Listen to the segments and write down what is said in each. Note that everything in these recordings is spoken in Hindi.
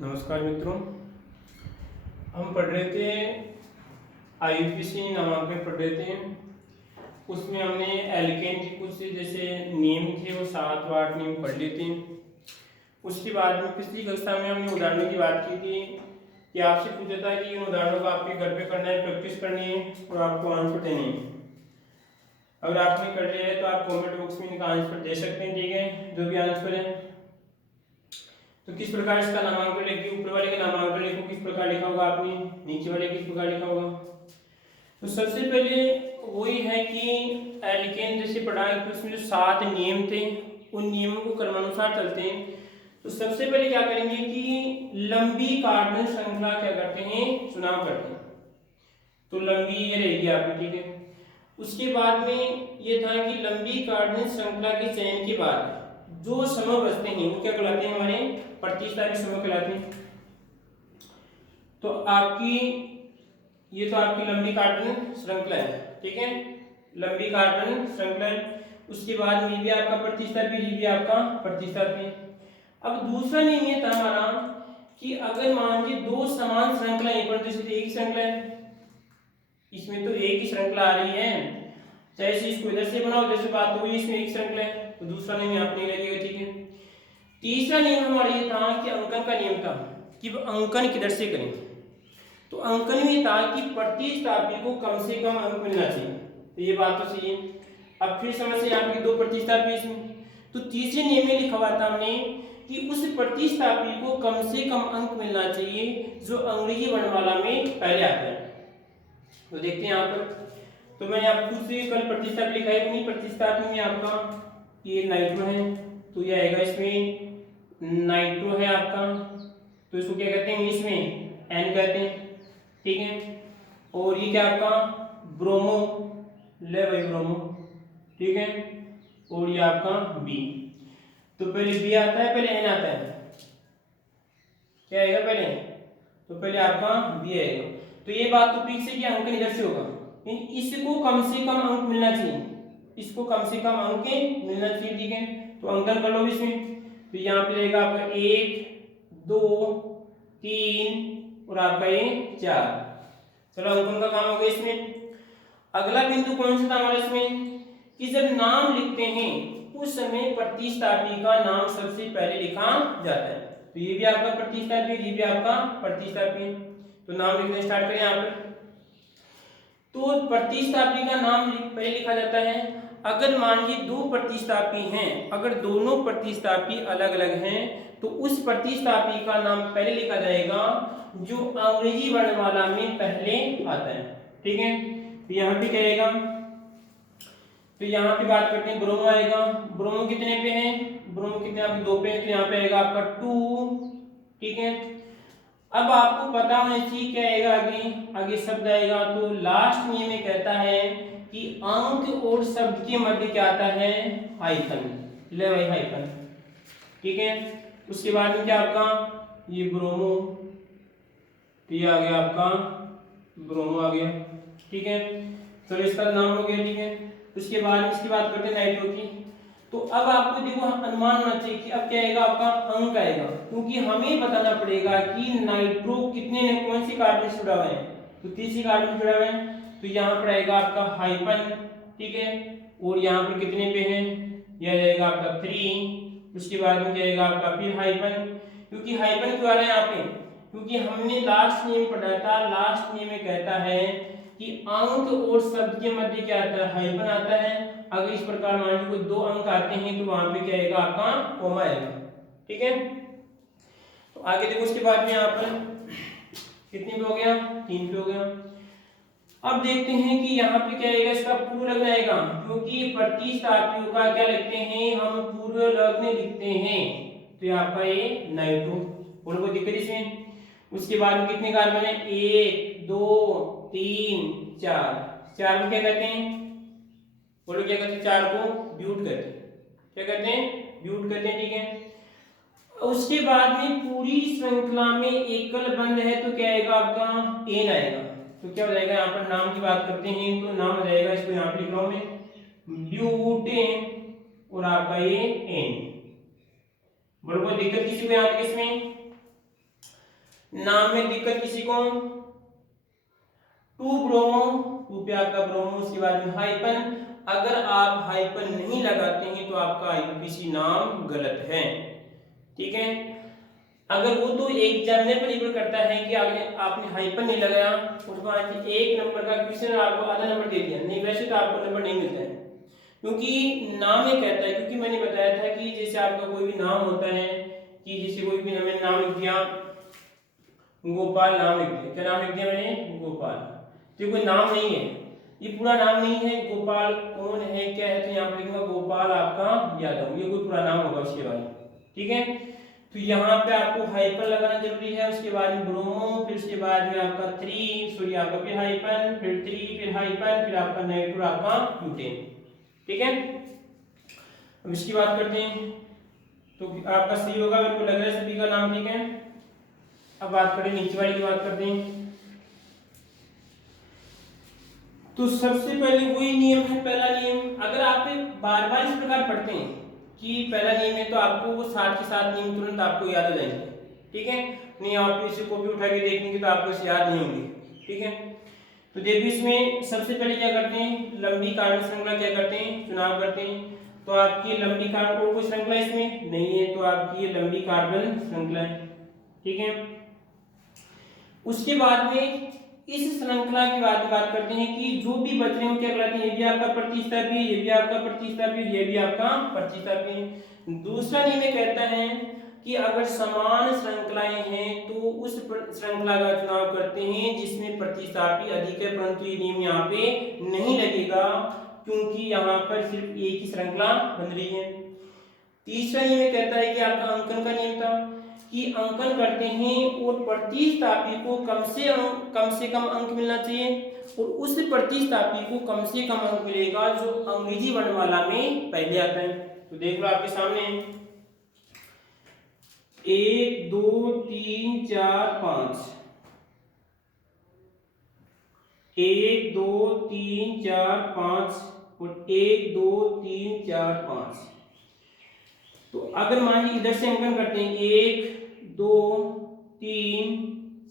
नमस्कार मित्रों, हम पढ़ रहे थे IUPAC नामांकन पढ़ रहे थे। उसमें हमने एल्केन के कुछ जैसे नियम थे वो 7 व 8 नियम पढ़ लिए थे। उसके बाद में पिछली कक्षा में हमने उदाहरणों की बात की थी कि आपसे पूछा था कि इन उदाहरणों को आपके घर पे करना है, प्रैक्टिस करनी है और आपको आंसर देने हैं। अगर आपने कर लिया है तो आप कमेंट बॉक्स में इनका आंसर दे सकते हैं, ठीक है, जो भी आंसर है। तो किस प्रकार इसका नामांकन लिखिए, ऊपर वाले का नामांकन लिखो किस प्रकार लिखा होगा आपने, नीचे वाले किस प्रकार लिखा होगा। तो सबसे पहले वही है कि एल्केन जैसे पढ़ा है तो उसमें जो 7 नियम थे उन नियमों को क्रमानुसार चलते हैं। तो सबसे पहले क्या करेंगे कि लंबी कार्बन श्रृंखला क्या करते हैं, चुनाव करते हैं। तो लंबी ये रहेगी आपकी, ठीक है। उसके बाद में ये था कि लंबी कार्बन श्रृंखला के चयन के बाद जो समूह बचते हैं वो क्या कहलाते हैं, हमारे प्रतिस्थापी समूह कहलाते हैं। तो आपकी ये तो आपकी लंबी कार्बन श्रृंखला है, ठीक है, लंबी कार्बन श्रृंखला। उसके बाद में भी आपका प्रतिस्थापी, ये भी आपका प्रतिस्थापी। अब दूसरा नियम ये था हमारा कि अगर मान लीजिए दो समान श्रृंखलाएं पर, जैसे एक ही श्रृंखला है, इसमें तो एक ही श्रृंखला आ रही है, चाहे इसको इधर से बनाओ जैसे बात हुई, इसमें एक श्रृंखला है तो दूसरा नियम आप नहीं लगेगा, ठीक है। तीसरा नियम हमारा ये था कि अंकन का नियम था कि अंकन किधर से करें। तो अंकन में था कि प्रतिस्थापी को कम से कम अंक मिलना चाहिए, तो ये बात तो सही है। अब फिर समस्या आपकी दो प्रतिस्थापी इसमें, तो तीसरे नियम में लिखा हुआ था हमने कि उस प्रतिस्थापी को कम से कम अंक मिलना चाहिए जो अंग्रेजी वर्णमाला में पहले आता है। तो देखते हैं यहाँ पर, तो मैंने आपको कुछ कल प्रतिस्थापी लिखा है, उन्हीं प्रतिस्थापी में आपका ये नाइट्रो है, तो ये आएगा इसमें नाइट्रो है आपका, तो इसको क्या कहते हैं, इसमें एन कहते हैं, ठीक है। और ये क्या आपका ब्रोमो, ले भाई ब्रोमो, ठीक है। और ये आपका बी, तो पहले बी आता है पहले एन आता है, क्या आएगा पहले, तो पहले आपका बी आएगा। तो ये बात तो फिक्स है कि अंकन इधर से होगा, इसको कम से कम अंक मिलना चाहिए, इसको कम से कम अंक मिलना चाहिए, ठीक है। तो अंकन कर लो इसमें, तो यहाँ पे रहेगा आपका 1 2 3 और आपका ये 4। चलो अंकन का काम हो गया इसमें। अगला बिंदु कौन सा था हमारा इसमें कि जब नाम लिखते हैं उस समय प्रतिस्थापी का नाम सबसे पहले लिखा जाता है। तो ये भी आपका प्रतिस्थापी, ये भी आपका प्रतिस्थापी। तो नाम लिखना स्टार्ट करें यहाँ पर। तो प्रतिस्थापी का नाम पहले लिखा जाता है। अगर मान लीजिए दो प्रतिस्थापी हैं, अगर दोनों प्रतिस्थापी अलग अलग हैं तो उस प्रतिस्थापी का नाम पहले लिखा जाएगा जो अंग्रेजी वर्णमाला में पहले आता है, ठीक है। तो यहाँ पे क्या आएगा, तो यहाँ पे बात करते हैं ब्रोमो आएगा। ब्रोमो कितने पे है, ब्रोमो कितने आपके 2 पे है, तो यहाँ पे आएगा आपका 2, ठीक है। अब आपको पता होना चाहिए क्या आएगा, आगे शब्द आएगा। तो लास्ट नियम में कहता है कि अंक और शब्द के मध्य क्या आता है, हाइफन, ले भाई हाइफन, ठीक है। उसके बाद में क्या आपका ये ब्रोमो, तो ये आ गया आपका ब्रोमो आ गया, ठीक है। तो इसका नाम हो गया, ठीक है। उसके बाद इसकी बात करते हैं नाइट्रो की। तो अब आपको देखो अनुमान होना चाहिए कि अब क्या आएगा, आपका अंक आएगा, क्योंकि हमें बताना पड़ेगा कि नाइट्रो कितने ने कौन सी कार्बन से जुड़ा हुआ है, तो तीसरी कार्बन से जुड़ा हुआ है। तो यहाँ पर आएगा आपका हाइफन, ठीक है। और यहाँ पर कितने पे है, यह रहेगा आपका 3। उसके बाद में जाएगा आपका फिर हाइफन, क्योंकि हाइफन क्यों आ रहा है यहाँ पे, क्योंकि हमने लास्ट नियम पढ़ा था। लास्ट नियम में कहता है कि अंक और शब्द के मध्य क्या आता है, हाइफन आता है। अगर इस प्रकार मान लीजिए कोई 2 अंक आते हैं तो वहां पे क्या आएगा, आपका कोमा आएगा, ठीक है। तो आगे देखो, उसके बाद में यहाँ पर कितने पे हो गया, 3 पे हो गया। अब देखते हैं कि यहाँ पे क्या आएगा, इसका पूर्व लग्न आएगा, क्योंकि प्रतिस्थापियों का क्या लिखते हैं, हम पूर्व लग्न लिखते हैं। तो ये आपका ये नाइट्रो, बोलो कोई दिक्कत इसमें। उसके बाद में कितने कार्बन है, 1 2 3 4, 4 को क्या कहते हैं, बोलो क्या कहते हैं, 4 को ब्यूट कहते हैं, क्या कहते हैं, ब्यूट कहते हैं, ठीक है। उसके बाद में पूरी श्रृंखला में एकल बंध है तो क्या आएगा, आपका एन आएगा। तो क्या हो जाएगा, यहाँ पर नाम की बात करते हैं तो नाम हो जाएगा, इसको यहाँ पे लिख रहा हूं मैं, ब्यूटेन और आपका ये एन। बोलो कोई दिक्कत किसी को यहाँ तक इसमें। नाम में दिक्कत किसी को, टू ब्रोमो, टू पे आपका ब्रोमो, उसके बाद में हाइपन। अगर आप हाइपन नहीं लगाते हैं तो आपका आईयूपीएसी नाम गलत है, ठीक है। अगर वो तो एग्जामिनर पर निर्भर करता है कि आपने हाइपन नहीं लगाया, उसको एक नंबर का क्वेश्चन आपको आधा नंबर दे दिया, नहीं वैसे तो आपको नंबर नहीं मिलता है, क्योंकि नाम ये कहता है। क्योंकि मैंने बताया था कि जैसे आपका कोई भी नाम होता है, कि जैसे कोई भी हमें नाम लिख दिया, गोपाल नाम लिख दिया, क्या नाम लिख दिया मैंने, गोपाल, तो ये कोई नाम नहीं है, ये पूरा नाम नहीं है। गोपाल कौन है, क्या है, तो यहाँ पर लिखूंगा गोपाल आपका यादव, ये कोई पूरा नाम होगा उसके बाद, ठीक है। तो यहाँ पे आपको हाइपन लगाना जरूरी है, उसके बाद में ब्रोमो, फिर उसके बाद में आपका आपका फिर हाइपन, फिर फिर हाइपन, फिर आपका नेगेटिव आपका ब्यूटेन, ठीक है। अब इसकी बात करते हैं, तो आपका सही होगा, मेरे को लग रहा है सभी का नाम, ठीक है। अब बात करें नीचे वाली की बात करते हैं। तो सबसे पहले वही नियम है, पहला नियम। अगर आप बार बार इस प्रकार पढ़ते हैं कि पहला नियम है, तो आपको वो साथ के साथ नियम तुरंत आपको याद हो जाएंगे, ठीक है। नहीं आप इसे कॉपी उठा के देखेंगे तो आपको इसे याद नहीं होंगे, ठीक है। तो देखिए इसमें सबसे पहले क्या करते हैं, लंबी कार्बन श्रृंखला क्या करते हैं, चुनाव करते हैं। तो आपकी लंबी कार्बन और कोई श्रृंखला इसमें नहीं है, तो आपकी ये लंबी कार्बन श्रृंखला है, ठीक है। उसके बाद में इस श्रृंखला की बात करते हैं कि जो भी बच रहे हैं क्या कहलाते हैं, ये भी आपका प्रतिस्थापी, ये भी आपका प्रतिस्थापी, ये भी आपका प्रतिस्थापी। दूसरा नियम कहता है कि अगर समान श्रृंखलाएं हैं तो उस श्रृंखला का चुनाव करते हैं जिसमें प्रतिस्थापी अधिक है, परंतु ये नियम यहाँ पे नहीं लगेगा क्योंकि यहाँ पर सिर्फ एक ही श्रृंखला बन रही है। तीसरा नियम कहता है कि आपका अंकन का नियम था कि अंकन करते हैं और प्रतिस्थापी को कम से कम अंक मिलना चाहिए, और उस प्रतिस्थापी को कम से कम अंक मिलेगा जो अंग्रेजी वर्णमाला में पहले आता है। तो देख लो आपके सामने 1 2 3 4 5, 1 2 3 4 5 और 1 2 3 4 5। तो अगर मान लीजिए इधर से अंकन करते हैं 1 2 3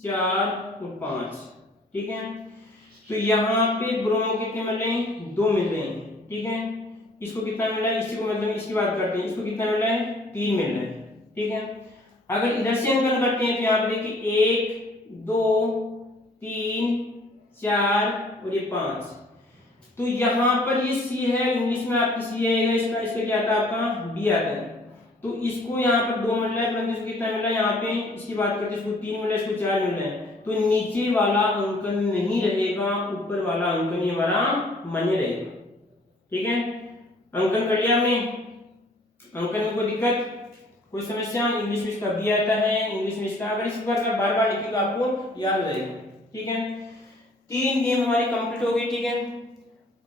4 और 5, ठीक है। तो यहाँ पे ब्रोमो कितने मिल रहे हैं, 2 मिल रहे हैं, ठीक है। इसको कितना मिल रहा है, इसी को मतलब इसकी बात करते हैं, इसको कितना मिल रहा है, 3 मिल रहा है, ठीक है। अगर इधर से अंकन करते हैं तो यहाँ पे देखिए 1 2 3 4 और ये 5। तो यहाँ पर ये सी है, इंग्लिश में आपकी सी आएगा, इसका क्या आता है आपका बी आता है। तो इसको यहाँ पर 2 मिल रहा है, परंतु इसको कितना मिल रहा है, यहाँ पे इसकी बात करते हैं इसको 3 मिल रहा है, इसको 4 मिल रहा है। तो नीचे वाला अंकन नहीं रहेगा, ऊपर वाला अंकन ही हमारा मान्य रहेगा, ठीक है। अंकन कर लिया हमने, अंकन में कोई दिक्कत, कोई समस्या, इंग्लिश में इसका बी आता है, इंग्लिश में इसका, अगर इस प्रकार का बार बार लिखेगा आपको याद हो जाएगा, ठीक है। 3 गेम हमारी कंप्लीट हो गई, ठीक है।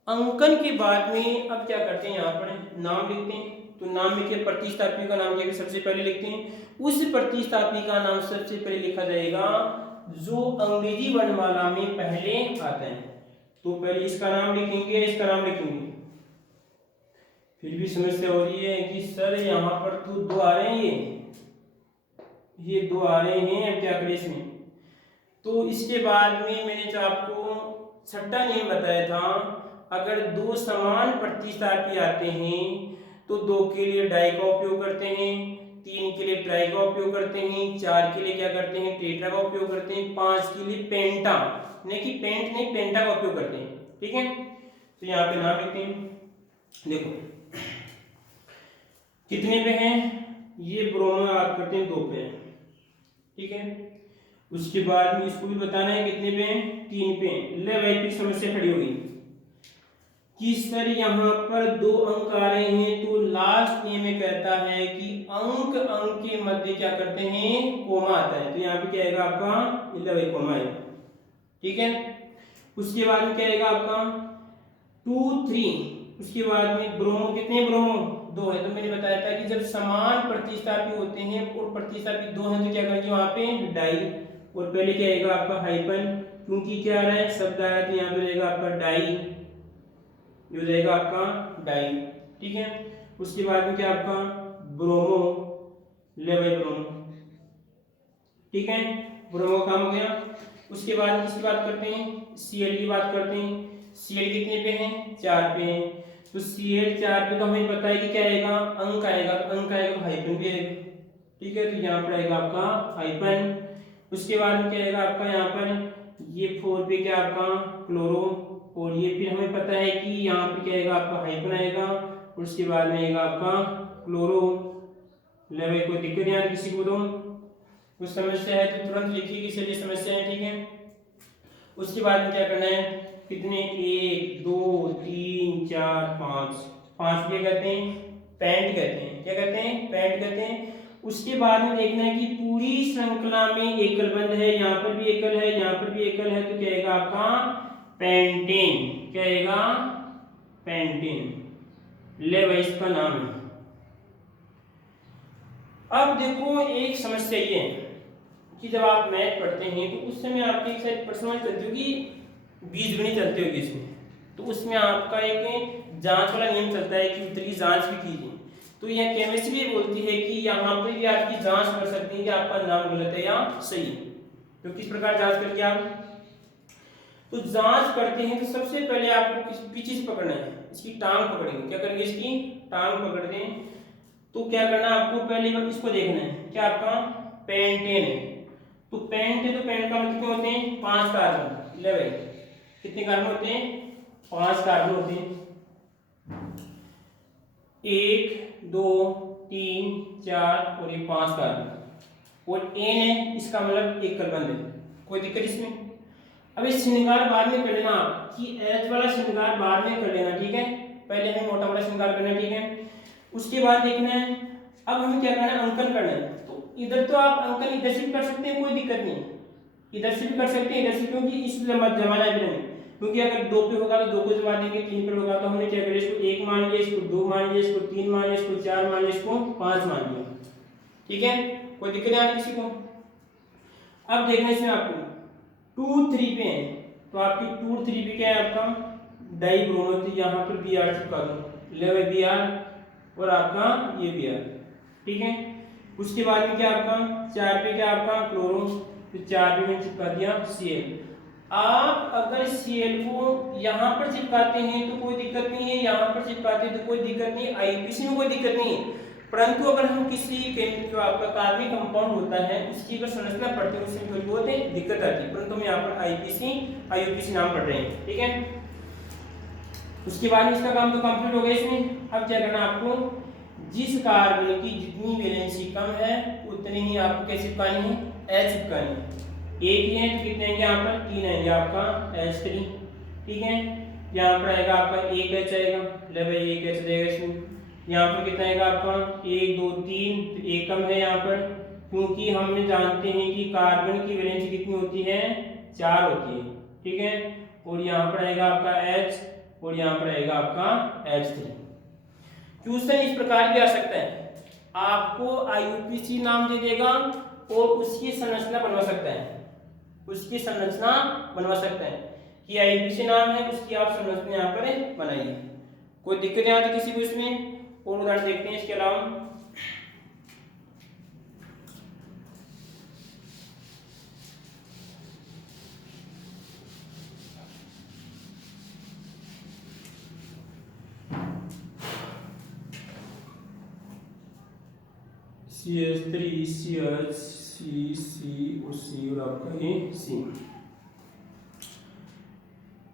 अंकन के बाद में अब क्या करते हैं, यहाँ पर नाम लिखते हैं। तो नाम में क्या, प्रतिस्थापी का नाम क्या सबसे पहले लिखते हैं, उस प्रतिस्थापी का नाम सबसे पहले लिखा जाएगा जो अंग्रेजी वर्णमाला में पहले आता है। तो पहले इसका नाम लिखेंगे, इसका नाम लिखेंगे। फिर भी समस्या हो रही है कि सर यहाँ पर तो 2 आ रहे हैं, ये 2 आ रहे हैं, अब क्या करें इसमें। तो इसके बाद में मैंने जो आपको छठा नियम बताया था, अगर 2 समान प्रतिस्थापी आते हैं तो 2 के लिए डाई का उपयोग करते हैं, 3 के लिए ट्राई का उपयोग करते हैं, 4 के लिए क्या करते हैं, टेट्रा का उपयोग करते हैं, 5 के लिए पेंटा, नहीं कि पेंट नहीं, पेंटा का उपयोग करते हैं, ठीक है। तो यहाँ पे नाम लिखते हैं, देखो कितने पे हैं, ये ब्रोमो आप करते हैं 2 पे हैं, ठीक है। उसके बाद में इसको भी बताना है कितने पे हैं, 3 पे हैं। ले भाई फिर समस्या खड़ी होगी कि सर यहाँ पर 2 अंक आ रहे हैं, तो लास्ट नियम में कहता है कि अंक के मध्य क्या करते हैं, कोमा आता है। तो यहाँ पे क्या आएगा आपका, ले भाई कोमा है, ठीक है। उसके बाद में क्या आएगा आपका 2 3, उसके बाद में ब्रोमो, कितने ब्रोमो 2 है। तो मैंने बताया था कि जब समान प्रतिस्थापी होते हैं और प्रतिस्थापी 2 हैं तो क्या करेंगे वहां पे डाई, और पहले क्या आएगा आपका हाइपन, क्योंकि क्या आ रहा है शब्द आ रहा है, तो यहाँ पे रहेगा आपका डाई, ये हो जाएगा आपका डाई, ठीक है। उसके बाद में क्या आपका ब्रोमो, ले भाई ब्रोमो, ठीक है। ब्रोमो का काम हो गया। उसके बाद किसकी बात करते हैं, Cl की बात करते हैं। Cl कितने पे हैं, 4 पे हैं। तो Cl 4 पे तो हमें पता है कि क्या आएगा, अंक आएगा। तो अंक आएगा तो हाइपन भी आएगा, ठीक है। तो यहाँ पर आएगा आपका हाइपन। उसके बाद में क्या आएगा आपका यहाँ पर, ये 4 पे क्या आपका क्लोरो, और ये फिर हमें पता है कि यहाँ पे क्या आएगा आपका हाइपन आएगा, और उसके बाद में आएगा आपका क्लोरो। ले भाई कोई दिक्कत यहाँ किसी को, तो कुछ समस्या है तो तुरंत लिखिए कि सर ये समस्या है, ठीक है। उसके बाद में क्या करना है, कितने 1 2 3 4 5, 5 क्या कहते हैं, पेंट कहते हैं। क्या कहते हैं, पेंट कहते हैं। उसके बाद में देखना है कि पूरी श्रृंखला में एकल बंध है, यहाँ पर भी एकल है, यहाँ पर भी एकल है, तो क्या आएगा आपका पेंटेन। क्या आएगा, पेंटेन। ले भाई इसका नाम है। अब देखो एक समस्या ये है कि जब आप मैथ पढ़ते हैं तो उस समय आपकी शायद पर्सनल चलती होगी, बीजगणित चलती होगी इसमें। तो उसमें आपका एक जांच वाला नियम चलता है कि उत्तर की जांच भी कीजिए। तो यह केमिस्ट्री भी बोलती है कि यहाँ पर भी आपकी जांच कर सकते हैं कि आपका नाम गलत है या सही है। तो किस प्रकार जांच करके आप, तो जांच करते हैं तो सबसे पहले आपको पीछे से पकड़ना है, इसकी टांग पकड़ेंगे। क्या करेंगे, इसकी टांग पकड़ दें। तो क्या करना है आपको, पहले बार इसको देखना है, क्या आपका पेंटेन है। तो पेंट है तो पेंट का मतलब कितने होते हैं, 5 कार्बन। ले भाई कितने कार्बन होते हैं, 5 कार्बन होते हैं। 1 2 3 4 और ये 5 कार्बन, और एन है, इसका मतलब एक कार्बन है। कोई दिक्कत इसमें। अब इस श्रृंगार बाद में कर लेना आप कि एच वाला श्रृंगार बाद में कर लेना, ठीक है। पहले हमें मोटा वाला श्रृंगार करना, ठीक है। उसके बाद देखना है, अब हमें क्या करना है, अंकन करना है। तो इधर तो आप अंकन इधर से भी कर सकते हैं, कोई दिक्कत नहीं, इधर से भी कर सकते हैं, इधर से, क्योंकि इस जमाना है। क्योंकि अगर 2 पे होगा तो 2 को जमा देंगे, 3 पे होगा तो हमने क्या करें, इसको 1 मान लिया, इसको 2 मान लिया, इसको 3 मान लिया, इसको 4 मान लिया, इसको 5 मान लिया, ठीक है। कोई दिक्कत नहीं आती किसी को। अब देखना इसमें आपको 2 3 पे है, तो आपकी 2 3 पे क्या है आपका डाई ब्रोमो, तो यहाँ पर बी आर चिपका दो। ले भाई बी आर, और आपका ये बी आर, ठीक है। उसके बाद में क्या आपका 4 पे क्या आपका क्लोरो, तो 4 पे मैंने चिपका दिया Cl। आप अगर Cl को यहाँ पर चिपकाते हैं तो कोई दिक्कत नहीं है, यहाँ पर चिपकाते हैं तो कोई दिक्कत नहीं, आईपीसी में कोई दिक्कत नहीं है। परंतु अगर हम किसी जो आपका कार्बनिक कंपाउंड होता है उसकी अगर संरचना पढ़ते हैं उसमें थोड़ी बहुत दिक्कत आती है, परंतु हम यहाँ पर आईयूपीसी नाम पढ़ रहे हैं, ठीक है। उसके बाद इसका काम तो कंप्लीट हो गया इसमें। अब क्या करना आपको, जिस कार्बन की जितनी वैलेंसी कम है उतनी ही आपको क्या चिपकानी है, H चिपकानी है। एक ही है तो कितने आएंगे यहाँ पर, 3 आएंगे आपका H3, ठीक है। यहाँ पर आएगा आपका 1 H आएगा, ले भाई 1 H जाएगा इसमें। यहाँ पर कितना आएगा आपका 1 2 3, तो 1 कम है यहाँ पर, क्योंकि हम जानते हैं कि कार्बन की वैलेंसी कितनी होती है, 4 होती है, ठीक है। और यहाँ पर आएगा आपका H, और यहाँ पर आएगा आपका H3। क्वेश्चन इस प्रकार भी आ सकता है, आपको आईयूपीसी नाम दे देगा और उसकी संरचना बनवा सकता है, उसकी संरचना बनवा सकता है कि आईयूपीसी नाम है, उसकी आप संरचना यहाँ पर बनाइए। कोई दिक्कत नहीं आती किसी को इसमें। और उदाहरण देखते हैं इसके अलावा। CH3 CH C और C और आपका ये C,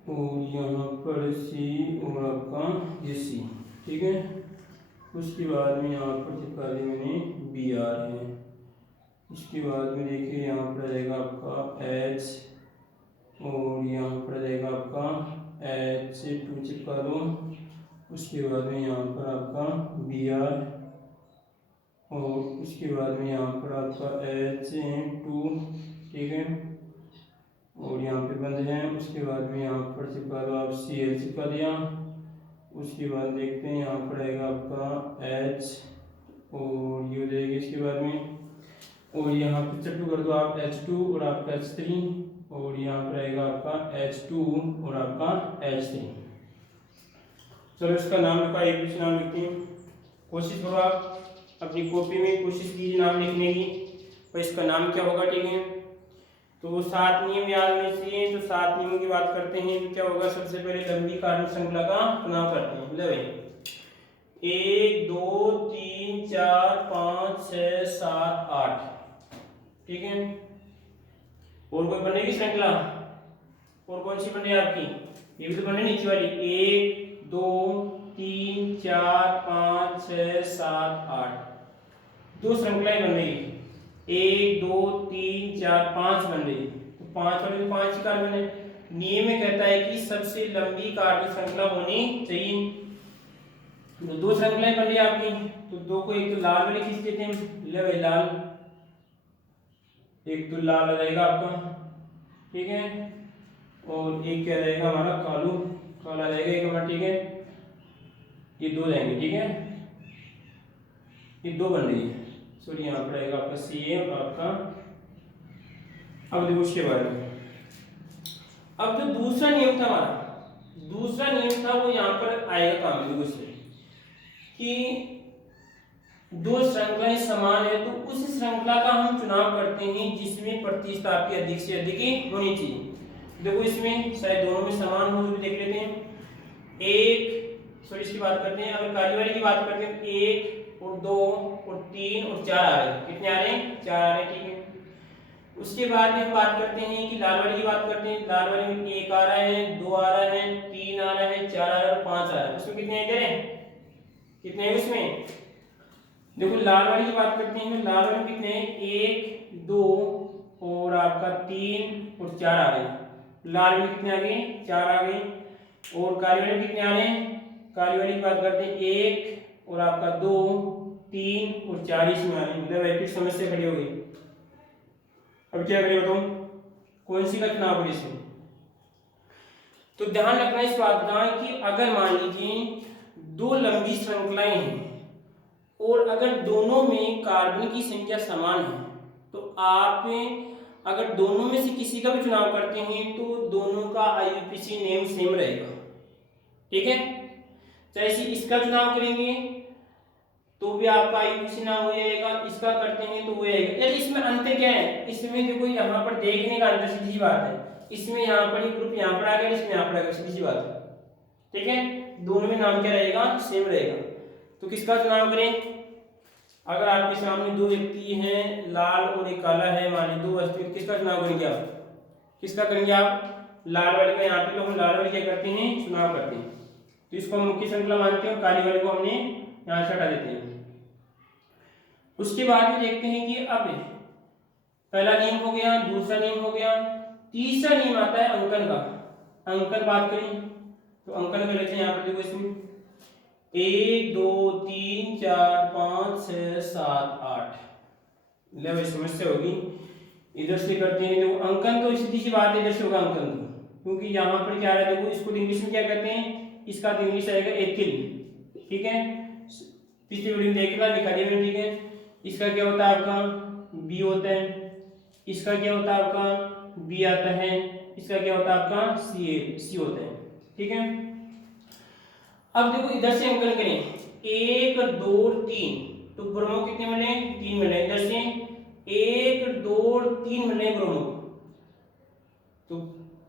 और यहाँ पर C और आपका ये C, ठीक है। उसके बाद में यहाँ पर चिपका दिया मैंने Br है। उसके बाद में देखिए यहाँ पर रहेगा आपका H, और यहाँ पर रहेगा आपका H2 चिपका दो। उसके बाद में यहाँ पर आपका Br, और उसके बाद में यहाँ पर आपका H2, ठीक है। और यहाँ पे बंद है। उसके बाद में यहाँ पर चिपका दो आप Cl चिपका दिया। उसके बाद देखते हैं यहाँ पर आएगा आपका H, और ये हो जाएगी इसके बाद में, और यहाँ पर चट्टू कर दो आप H2 और आपका H3, और यहाँ पर आएगा आपका H2 और आपका H3। चलो इसका नाम लिखा, एक नाम लिखते हैं। कोशिश करो आप अपनी कॉपी में, कोशिश कीजिए नाम लिखने की, और इसका नाम क्या होगा, ठीक है। तो 7 नियम याद होने चाहिए। तो 7 नियमों की बात करते हैं तो क्या होगा, सबसे पहले लंबी कार्बन श्रृंखला का चुनाव करते हैं। ले भाई 1 2 3 4 5 6 7 8, ठीक है। और कोई बनेगी श्रृंखला, और कौन सी बन रही है आपकी, ये भी तो बन रही नीचे वाली, 1 2 3 4 5 6 7 8, दो श्रृंखलाएं बन रही, 1 2 3 4 5 बन रही। तो 5 वाले में 5 ही कार्बन है। नियम में कहता है कि सबसे लंबी कार्बन श्रृंखला होनी चाहिए। तो दो श्रृंखलाएं बन रही आपकी, तो दो को एक तो लाल वाली खींच देते हैं। ले भाई लाल, एक तो लाल आ जाएगा आपका, ठीक है, और एक क्या रहेगा हमारा कालू, काला आ जाएगा एक हमारा, ठीक है। ये दो जाएंगे, ठीक है, ये दो बन रही है। सॉरी यहाँ पर आएगा आपका CM आपका। अब देखो उसके बारे में, अब जो दूसरा नियम था हमारा, दूसरा नियम था वो यहाँ पर आएगा काम में उससे कि दो श्रृंखलाएं समान है तो उस श्रृंखला का हम चुनाव करते हैं जिसमें प्रतिस्थापी अधिक से अधिक होनी चाहिए। देखो इसमें शायद दोनों में समान हो, जो भी देख लेते हैं। एक सॉरी इसकी बात करते हैं, अगर काली वाली की बात करते हैं, 1 और 2 और 3 और 4 आ रहे हैं। कितने आ रहे हैं, 4 आ रहे हैं, ठीक है। उसके बाद हम बात करते हैं कि लाल वाली की बात करते हैं। लाल वाली में 1 आ रहा है, 2 आ रहा है, 3 आ रहा है, 4 आ रहा है और 5 आ रहा है। उसमें कितने इधर है, कितने हैं उसमें, देखो लाल वाली की बात करते हैं। लाल वाले में कितने हैं, 1 2 और आपका 3 और 4 आ रहे हैं। लाल में कितने आ गए, 4 आ गए। और काली वाले में कितने आ रहे हैं, काली वाली की बात करते हैं, 1 और आपका 2 3 और 4 इसमें आ रहे हैं। मतलब एक समस्या खड़ी हो गई। अब क्या करें बताओ, कौन सी का चुनाव करें इसमें। तो ध्यान रखना इस बात का कि अगर मान लीजिए दो लंबी श्रृंखलाएं हैं और अगर दोनों में कार्बन की संख्या समान है तो आप अगर दोनों में से किसी का भी चुनाव करते हैं तो दोनों का IUPAC नेम सेम रहेगा, ठीक है। चाहे इसका चुनाव करेंगे तो भी आपका IUPAC नाम हो जाएगा, इसका करते हैं तो वो आएगा। यार इसमें अंतर क्या है, इसमें देखो यहाँ पर देखने का अंतर सीधी सी बात है। इसमें यहाँ पर ये ग्रुप यहाँ पर आ गया, इसमें यहाँ पर आ गया, सीधी सी बात है, ठीक है। दोनों में नाम क्या रहेगा, सेम रहेगा। तो किसका चुनाव करें, अगर आपके सामने दो व्यक्ति हैं, लाल और एक काला है, मान लीजिए दो वस्तु, किसका चुनाव करेंगे आप, किसका करेंगे आप, लाल वाले का। यहाँ पे तो हम लाल वाले क्या करते हैं, चुनाव करते हैं, तो इसको हम मुख्य श्रृंखला मानते हैं, काली वाले को हमने यहाँ से हटा देते हैं। उसके बाद में देखते हैं कि अब पहला नियम हो गया, दूसरा नियम हो गया, तीसरा नियम आता है अंकन का। अंकन बात करें तो अंकन कर लेते हैं। यहाँ पर देखो इसमें 1 2 3 4 5 6 7 8, ले भाई समस्या होगी, इधर से करते हैं। देखो अंकन तो सीधी सी बात है, इधर से होगा अंकन तो, क्योंकि यहाँ पर क्या है, देखो इसको इंग्लिश में क्या कहते हैं, इसका इंग्लिश आएगा एथिल, ठीक है। पिछली वीडियो में देखा लिखा दिया मैंने, ठीक है। इसका क्या होता है आपका बी होता है, इसका क्या होता है आपका बी आता है, इसका क्या होता है आपका सी होता है, ठीक है। अब देखो इधर से अंकन करें, 1 2 3, तो ब्रोमो कितने मिले, 3 मिले। इधर से 1 2 3 मिले ब्रोमो, तो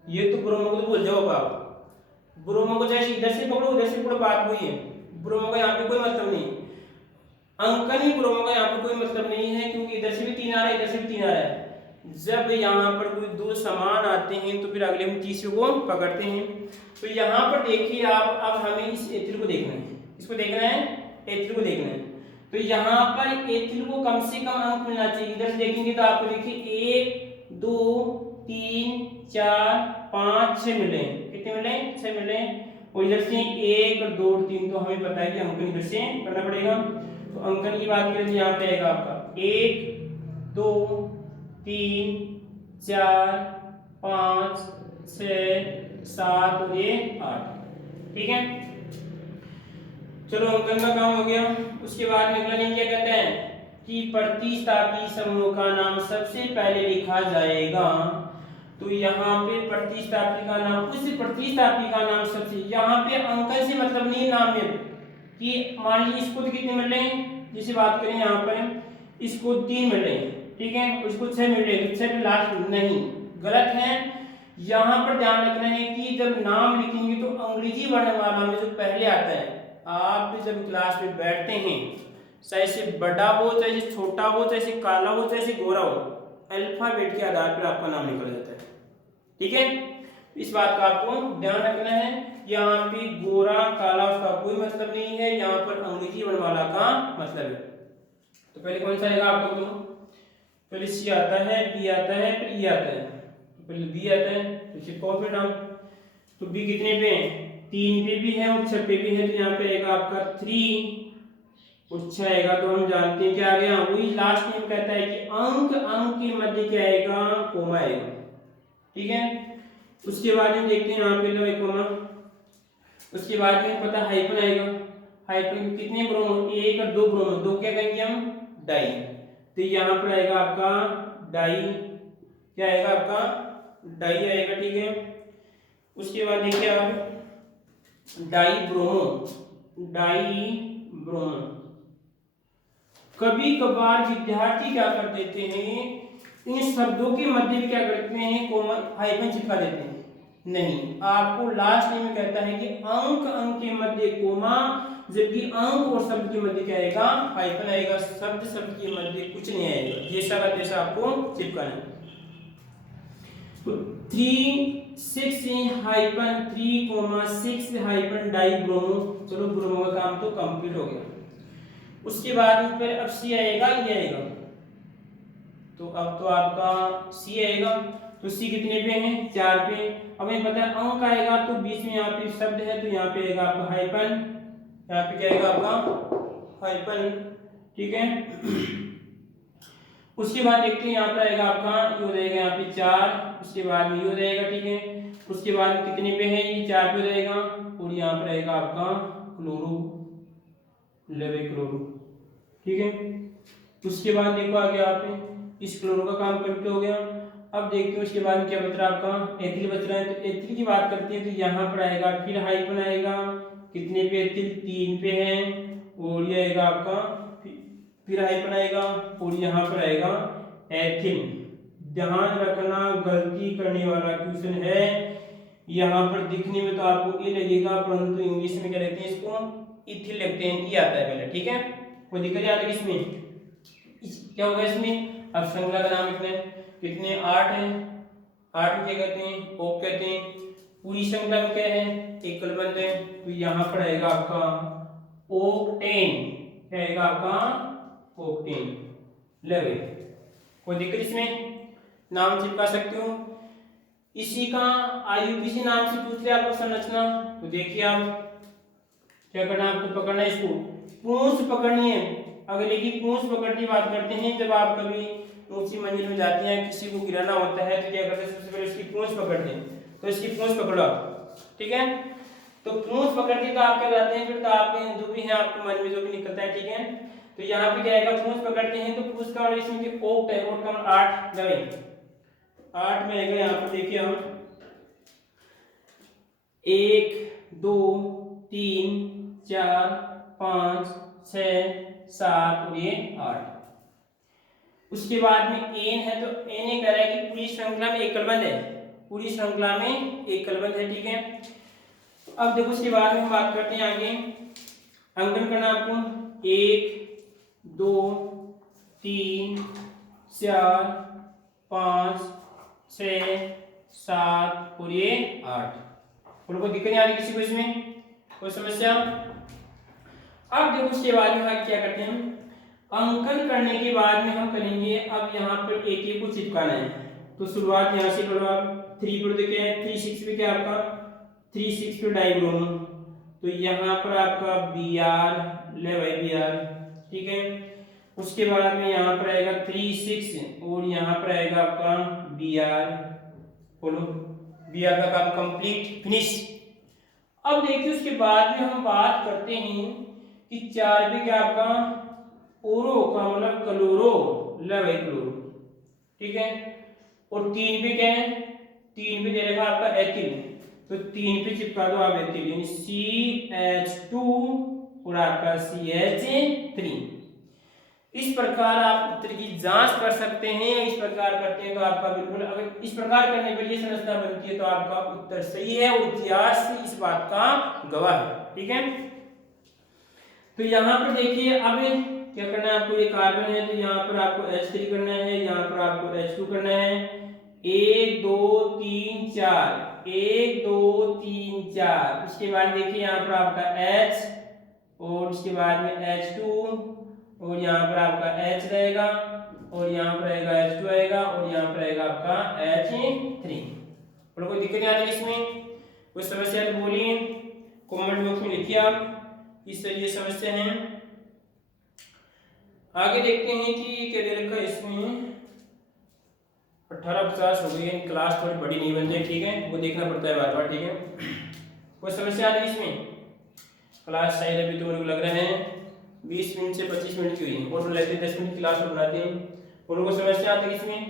ये तो ब्रोमो को तो भूल जाओ आप। ब्रोमो को चाहे इधर से पकड़ो उधर से पकड़ो, बात वही है। ब्रोमो का यहाँ पे कोई मतलब नहीं, अंकन ही ब्रोमो का यहाँ पे कोई मतलब नहीं है, क्योंकि इधर से भी 3 आ रहा है, इधर से भी 3 आ रहा है। जब यहाँ पर कोई दो समान आते हैं तो फिर अगले हम तीसरे को पकड़ते हैं। तो यहाँ पर देखिए आप, अब हमें इस एथिल को देखना है, इसको देखना है, एथिल को देखना है। तो यहाँ पर एथिल को कम से कम अंक मिलना चाहिए। इधर से देखेंगे तो आपको देखिए 1 2 3 4 5 6 मिले, कितने मिले, 6 मिले। और इधर से 1 2 3, तो हमें पता है कि अंकन इधर से करना पड़ेगा। तो अंकन की बात करें तो यहाँ पे आएगा आपका 1 2 3 4 5 6 7 और ये 8, ठीक है। चलो अंकन का काम हो गया। उसके बाद में अगला नियम क्या कहता है कि प्रतिस्थापी समूह का नाम सबसे पहले लिखा जाएगा। तो यहाँ पे प्रतिस्थापी का नाम, उस प्रतिस्थापी का नाम सबसे, यहाँ पे अंकन से मतलब नहीं नाम में, कि मान लीजिए इसको तो कितने मिल रहे हैं, जैसे बात करें यहाँ पर इसको 3 मिल रहे हैं, ठीक है, इसको 6 मिल रहे हैं, 6 पे लास्ट नहीं, गलत है। यहाँ पर ध्यान रखना है कि जब नाम लिखेंगे तो अंग्रेजी वर्णमाला में जो पहले आता है, आप जब क्लास में बैठते हैं, चाहे से बड़ा हो, चाहे से छोटा हो, चाहे से काला हो, चाहे से गोरा हो, अल्फाबेट के आधार पर आपका नाम निकल जाता है। ठीक है, इस बात का आपको ध्यान रखना है। यहाँ पे गोरा काला उसका कोई मतलब नहीं है, यहाँ पर अंग्रेजी वर्णमाला का मतलब है। तो पहले कौन सा आएगा आपको, तो पहले सी आता है, बी आता है, फिर ई आता है। तो पहले बी आता है तो चिपकाओ फिर नाम। तो बी कितने पे है, 3 पे भी है और 6 पे भी है, तो यहाँ पे आएगा आपका 3 और 6 आएगा। तो हम जानते हैं क्या आ गया, वही लास्ट में कहता है कि अंक के मध्य क्या आएगा, कोमा आएगा। ठीक है, उसके बाद में देखते हैं यहाँ पे लो एक कोमा, उसके बाद में पता हाइपन आएगा। हाइपन कितने ब्रोमो, 1 और 2 ब्रोमो, 2 क्या कहेंगे हम, डाई। तो यहाँ पर आएगा आपका डाई, क्या आएगा आपका डाई आएगा। ठीक है, उसके बाद देखिए आप डाई ब्रोमो, डाई ब्रोमो। कभी कभार विद्यार्थी क्या कर देते हैं, इन शब्दों के मध्य में क्या करते हैं, कोमा हाइपन चिपका देते हैं। नहीं, आपको लास्ट में कहता है कि अंक के मध्य कोमा, जबकि अंक और शब्द के मध्य क्या आएगा, हाइपन आएगा। शब्द के मध्य कुछ नहीं आएगा, जैसा का तैसा आपको चिपकाना है। तो 3 हाइपन 3 हाइपन डाई ब्रोमो। चलो ब्रोमो का काम तो कंप्लीट हो गया। उसके बाद में फिर अब सी आएगा, ये आएगा। तो अब तो आपका सी आएगा। तो सी कितने पे है, 4 पे। अब हमें पता है अंक आएगा तो बीच में यहाँ पे शब्द है, तो यहाँ पे आएगा आपका हाइपन, यहाँ पे क्या आएगा आपका हाइपन। ठीक है, उसके बाद देखते हैं यहाँ पर आएगा आपका ये हो जाएगा यहाँ पे 4, उसके बाद में ये हो जाएगा। ठीक है, उसके बाद कितने पे है, ये 4 पे हो जाएगा और यहाँ पर आएगा आपका क्लोरो, लेवे क्लोरो। ठीक है, उसके बाद देखो आगे यहाँ पे इस क्लोरो का काम कंप्लीट हो गया। अब देखते हैं उसके बाद क्या बच रहा है आपका, एथिल बच रहा है। तो एथिल की बात करते हैं तो यहाँ पर आएगा फिर हाइपन आएगा, कितने पे एथिल, 3 पे है और ये आएगा आपका फिर हाइपन आएगा और यहाँ पर आएगा एथिल। ध्यान रखना, गलती करने वाला क्वेश्चन है। यहाँ पर दिखने में तो आपको ये लगेगा, परंतु इंग्लिश में क्या लिखते हैं, इसको इथिल लिखते हैं, ये आता है पहले। ठीक है, कोई दिक्कत नहीं आती इसमें, क्या होगा इसमें। अब श्रृंखला का नाम लिखना है, कितने 8 है, 8 में क्या कहते हैं, ओक कहते हैं। पूरी श्रृंखला में क्या है, एकलबंध है। तो यहाँ पर आएगा आपका ओक्टेन, क्या आएगा आपका ओक्टेन, लेवे। कोई दिक्कत इसमें, नाम चिपका सकते हो। इसी का आईयूपीसी नाम से पूछ लिया आपको संरचना, तो देखिए आप क्या करना, आपको पकड़ना है, इसको पूंछ पकड़नी है। अगर देखिए पूंछ पकड़ने की बात करते हैं, जब आप कभी ऊंची मंजिल में जाते हैं, किसी को गिराना होता है तो क्या करते हैं, सबसे पहले इसकी पूंछ पकड़ते हैं। तो इसकी पूंछ पकड़ो, ठीक है। तो पूंछ पकड़ते तो आप क्या जाते हैं, फिर तो आप जो भी है आपके मन में जो भी निकलता है, ठीक है। तो यहाँ पे क्या आएगा, पूंछ पकड़ते हैं तो पूंछ का इसमें जो ओक्ट है, ओक्ट का 8 लगाइए, 8 में आएगा। यहाँ पर देखिए हम 1 2 3 4 5 6 7 और ये 8। उसके बाद में एन है, तो एन ये कह रहा है कि पूरी श्रृंखला में एकलबंध है, पूरी श्रृंखला में एकलबंध है, ठीक है। तो अब देखो उसके बाद में हम बात करते हैं आगे, अंकन करना आपको 1 2 3 4 5 6 7 और ये 8। कोई दिक्कत नहीं आ रही किसी को इसमें, कोई समस्या। अब देखो उसके बाद में हम क्या करते हैं, अंकन करने के बाद में हम करेंगे, अब यहाँ पर एक एक को चिपकाना है। तो शुरुआत यहाँ से करो आप, 3 पर देखते हैं, 3 6 पे क्या आपका 3 6 पे डाइब्रोम, तो यहाँ पर आपका बी आर, ले भाई बी आर, ठीक है। उसके बाद में यहाँ पर आएगा 3 6 और यहाँ पर आएगा आपका बी आर, बोलो बी आर का काम कंप्लीट फिनिश। अब देखिए उसके बाद में हम बात करते हैं कि 4 पे क्या आपका ओरो का मतलब क्लोरो, ले भाई क्लोरो, ठीक है। और 3 पे क्या है, 3 पे दे रखा आपका एथिल, तो 3 पे चिपका दो आप एथिल, यानी CH2 और आपका CH3। इस प्रकार आप उत्तर की जांच कर सकते हैं। इस प्रकार करते हैं तो आपका बिल्कुल, अगर इस प्रकार करने पर ये संरचना बनती है तो आपका उत्तर सही है और इतिहास इस बात का गवाह है। ठीक है, तो यहाँ पर देखिए अब क्या करना है आपको, ये कार्बन है तो यहाँ पर आपको H3 करना है, यहाँ पर आपको H2 करना है। 1 2 3 4, 1 2 3 4, उसके बाद देखिए यहाँ पर आपका H और उसके बाद में H2 और यहाँ पर आपका H रहेगा और यहाँ पर रहेगा H2 आएगा और यहाँ पर रहेगा आपका H3। और कोई दिक्कत नहीं आ रही इसमें, कोई समस्या तो बोलिए, कमेंट बॉक्स में लिखिए आप किस तरह ये समस्या है। आगे देखते हैं कि क्या दे रखा है इसमें। 18:50 हो गई है, क्लास थोड़ी बड़ी नहीं बन जाए, ठीक है, वो देखना पड़ता है बार बार। ठीक है, कोई समस्या आ रही है इसमें? क्लास शायद अभी तो मेरे को लग रहा है 20 मिनट से 25 मिनट की हुई है, और लगते 10 मिनट की क्लास बनाते हैं। उन लोगों को समस्या आती है इसमें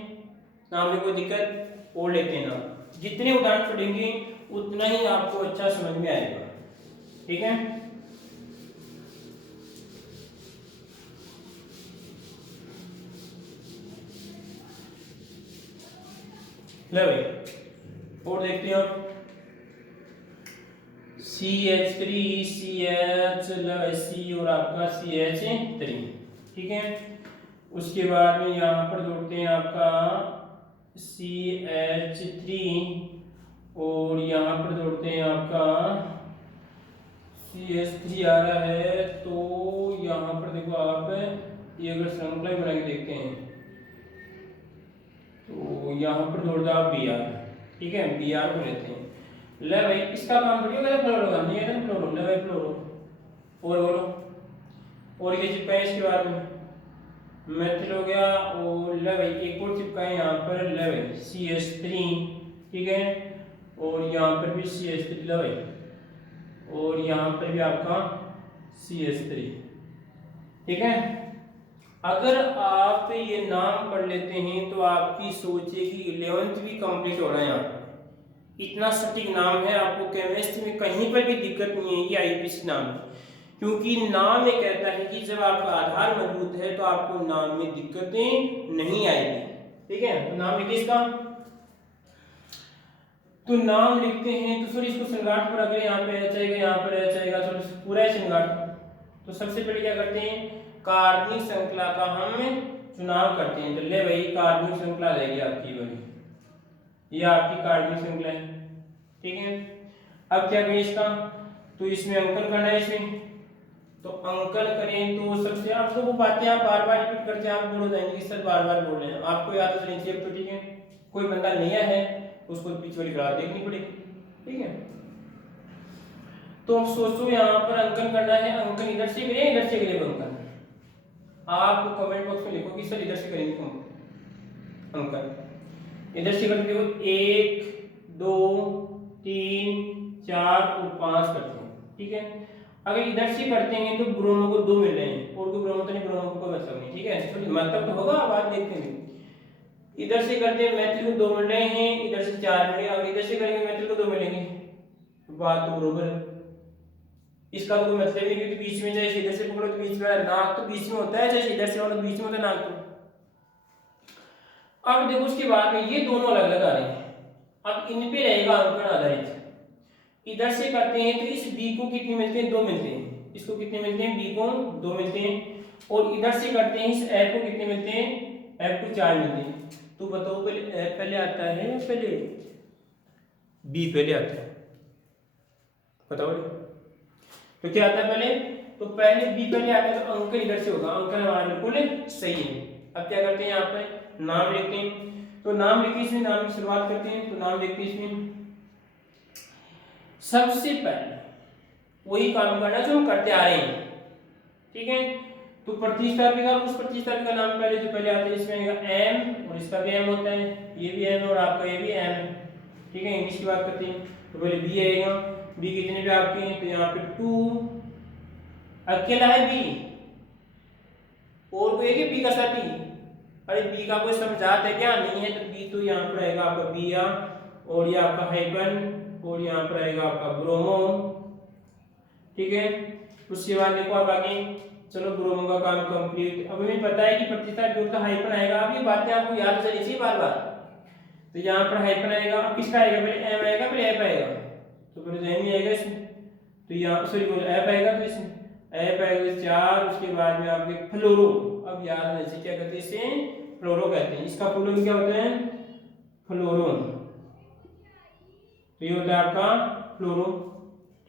ना, हमें कोई दिक्कत और लेते हैं ना, जितने उदाहरण पढ़ेंगे उतना ही आपको अच्छा समझ में आएगा। ठीक है, ले भाई और देखते हैं आप CH3 CH और आपका CH3। ठीक है, उसके बाद में यहाँ पर जोड़ते हैं आपका CH3 और यहाँ पर जोड़ते हैं आपका CH3 आ रहा है, तो यहाँ पर देखो आप ये अगर श्रृंखला बना के देखते हैं तो यहाँ पर जोड़ दो आप Br। ठीक है, Br को लेते हैं। ले भाई इसका काम थोड़ी होगा फ्लोरो का, नहीं है ना फ्लोरो, ले भाई फ्लोरो और बोलो, और ये चिपकाए इसके बाद में मेथिल हो गया, और ले भाई एक और चिपकाए यहाँ पर, ले भाई CH3। ठीक है, और यहाँ पर भी CH3 ले भाई, और यहाँ पर भी आपका CH3। ठीक है, अगर आप ये नाम पढ़ लेते हैं तो आपकी सोचिए कि 11th भी कंप्लीट हो रहा है। यहाँ इतना सटीक नाम है, आपको केमिस्ट्री में कहीं पर भी दिक्कत नहीं है ये IUPAC नाम, क्योंकि नाम ये कहता है कि जब आपका आधार मजबूत है तो आपको नाम में दिक्कतें नहीं आएगी। ठीक है, तो नाम लिखिए इसका, तो नाम लिखते हैं तो सर इसको संगाट पर अगर यहाँ पे H आएगा, यहाँ पर H आएगा, तो पूरा है संगाट। तो सबसे पहले क्या करते हैं, कार्बनिक श्रृंखला का हम चुनाव करते हैं। तो ले भाई कार्बनिक श्रृंखला रहेगी आपकी भाई, ये आपकी कार्बनिक श्रृंखला है। ठीक है, अब क्या करें इसका, तो इसमें अंकन करना है इसमें, तो अंकन करें तो सबसे आप लोग वो बातें आप बार बार रिपीट करते हैं, आप बोल जाएंगे कि सर बार बार बोल रहे हैं, आपको याद तो नहीं चाहिए। तो ठीक है, कोई बंदा नया है उसको पीछे वाली ग्राफ देखनी पड़ेगी। ठीक है, तो अब सोचो यहाँ पर अंकन करना है, अंकन इधर से करें इधर से करें अंकन, आप कमेंट बॉक्स में लिखो कि सर इधर से करेंगे अंकन, इधर से करते हो 1 2 3 4 और 5 करते हैं। ठीक है, अगर इधर से करते हैं तो ब्रोमो को 2 मिल रहे हैं, और कोई ब्रोमो तो नहीं, ब्रोमो को कोई मतलब नहीं। ठीक है, तो मतलब तो होगा, बात देखते हैं। इधर से करते हैं मैथिल को 2 मिल रहे हैं, इधर से 4 मिलेंगे, अगर इधर से करेंगे मैथिल को 2 मिलेंगे, बात तो बरोबर है। इसका तो कोई मतलब नहीं, क्योंकि बीच में जैसे इधर से पकड़ो तो बीच में नाक तो बीच में होता है, जैसे इधर से वाला बीच में होता है नाक। तो अब देखो उसके बाद में ये दोनों अलग अलग आ रहे हैं, अब इन पे रहेगा अंकन आधारित। इधर से करते हैं तो इस B को कितने मिलते हैं, 2 मिलते हैं, इसको कितने मिलते हैं, B को 2 मिलते हैं, और इधर से करते हैं इस F को कितने मिलते हैं, F को 4 मिलते हैं। तो बताओ पहले F पहले आता है या पहले B पहले आता है, बताओ। तो क्या आता है पहले, तो पहले B पहले आता है, तो अंकन इधर से होगा, अंकन हमारा बिल्कुल सही है। अब क्या करते हैं, यहाँ पे नाम लिखते हैं, तो नाम लिखिए इसमें, नाम की शुरुआत करते हैं। तो नाम देखते हैं इसमें, सबसे पहले वही काम करना जो हम करते आ रहे हैं। ठीक है, तो प्रतिस्थापी का, उस प्रतिस्थापी का नाम पहले जो पहले आता है इसमें M, और इसका भी M होता है, ये भी M और आपका ये भी M है। ठीक है, इंग्लिश की बात करते हैं तो पहले B आएगा, B कितने पे आपके हैं, तो यहाँ पे 2 अकेला है B, और कोई है B का साथी, अरे B का कोई समझाता है क्या, नहीं है, तो B तो यहाँ पर आएगा आपका Br, और ये आपका हाइपन, और यहाँ पर आएगा आपका ब्रोमो। ठीक है, उसके बाद देखो आप आगे चलो ब्रोमो का काम कंप्लीट। अब हमें पता है कि प्रतिस्थापन जोड़ का हाइफन आएगा। अब ये बातें आपको याद चली थी बार बार। तो यहाँ पर हाइफन आएगा। अब किसका आएगा? पहले एम आएगा फिर एफ आएगा। तो पहले एम ही आएगा इसमें। तो यहाँ सॉरी बोल एफ आएगा। तो इसमें एफ आएगा 4। उसके बाद में आपके फ्लोरो। अब याद नहीं से क्या कहते हैं? इसे फ्लोरो कहते हैं। इसका फुल फॉर्म क्या होता है? फ्लोरो। तो ये होता है आपका फ्लोरो।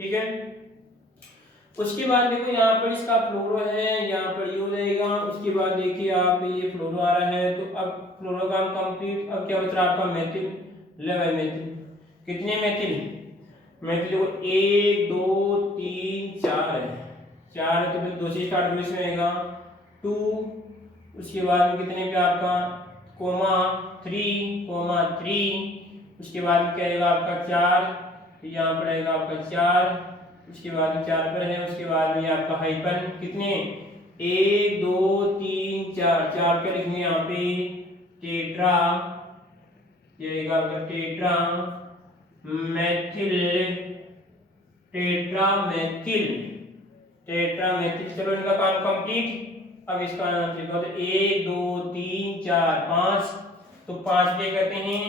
ठीक है। उसके बाद देखो यहाँ पर इसका फ्लोरो है, यहाँ पर ये हो जाएगा। उसके बाद देखिए आप ये फ्लोरो आ रहा है। तो अब फ्लोरो का कंप्लीट। अब क्या बच रहा है आपका? मेथिल। ले भाई मेथिल। कितने मेथिल? मेथिल देखो 1 2 3 4 है। 4 है तो फिर 2 से स्टार्ट में इसमें आएगा 2। उसके बाद में कितने पे आपका कोमा 3 उसके बाद में क्या आएगा आपका 4। यहाँ पर आएगा आपका 4। उसके बाद में 4 पर है। उसके बाद में आपका हाइपन कितने? 1 2 3 4। 4 क्या लिखने यहाँ पे? टेट्रा। ये रहेगा आपका tetra Maithil. Tetra Maithil. Tetra Maithil. चलो इनका काम कंप्लीट। अब इसका नाम लिखा तो 1 2 3 4 5। तो 5 क्या कहते हैं?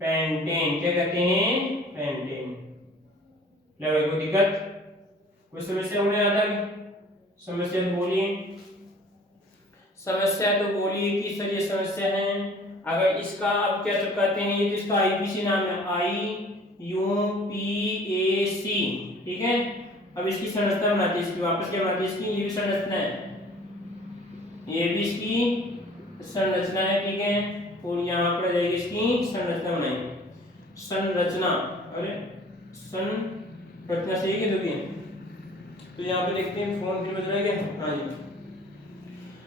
पेंटेन। क्या कहते हैं? पेंटेन। कोई दिक्कत? कोई समस्या होने आता है? समस्या तो बोलिए। समस्या तो बोलिए कि सर ये समस्या है। अगर इसका अब क्या सब कहते हैं? ये इसका आईपीसी नाम है। IUPAC। ठीक है। अब इसकी संरचना बनाते हैं। इसकी वापस क्या बनाते हैं? इसकी ये भी संरचना है। ये भी इसकी संरचना है। ठीक है। और यहाँ पर जाएगी इसकी संरचना बनाएंगे। संरचना। अरे संरचना सही है दोगे? तो यहाँ पे देखते हैं फोन फिर बज रहा है क्या? हाँ जी।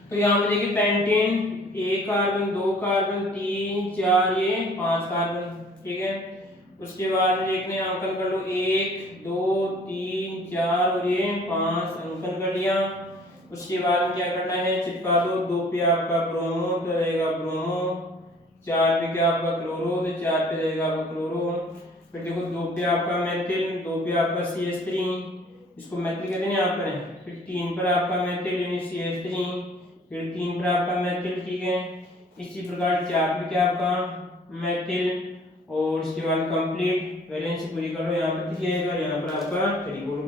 तो यहाँ पे देखिए पेंटेन 1 कार्बन 2 कार्बन 3 4 ये 5 कार्बन। ठीक है। उसके बाद में देखने अंकन कर लो 1 2 3 4 और ये 5 अंकन कर लिया। उसके बाद में क्या करना है? चिपका दो। 2 पे आपका ब्रोमो तो रहेगा ब्रोमो। 4 पे क्या आपका क्लोरो तो 4 पे रहेगा आपका क्लोरो। फिर देखो 2 पे आपका मेथिल 2 पे आपका CH3 इसको मेथिल कहते हैं यहाँ पर। फिर 3 पर आपका मेथिल यानी CH3 फिर 3 पर आपका मेथिल। ठीक है। इसी प्रकार 4 पे क्या आपका मेथिल और इसके बाद कंप्लीट वैलेंसी पूरी कर लो। यहाँ पर 3 आएगा यहाँ पर आपका ट्रिबोल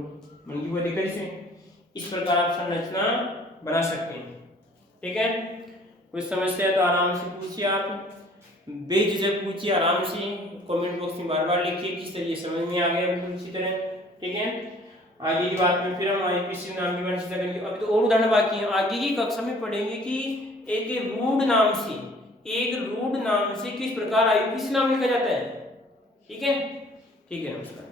मन की कोई दिक्कत इसमें। इस प्रकार आप संरचना बना सकते हैं। ठीक है। कोई समस्या है तो आराम से पूछिए। आप बेझिझक पूछिए आराम से। कमेंट बॉक्स में बार बार लिखिए किस तरह समझ में आ गया बिल्कुल इसी तरह। ठीक है। आगे की बात में फिर हम आईपीसी नाम की बात चर्चा करेंगे। अभी तो और उदाहरण बाकी है। आगे की कक्षा में पढ़ेंगे कि एक रूट नाम से किस प्रकार आईपीसी नाम लिखा जाता है। ठीक है। ठीक है। नमस्कार।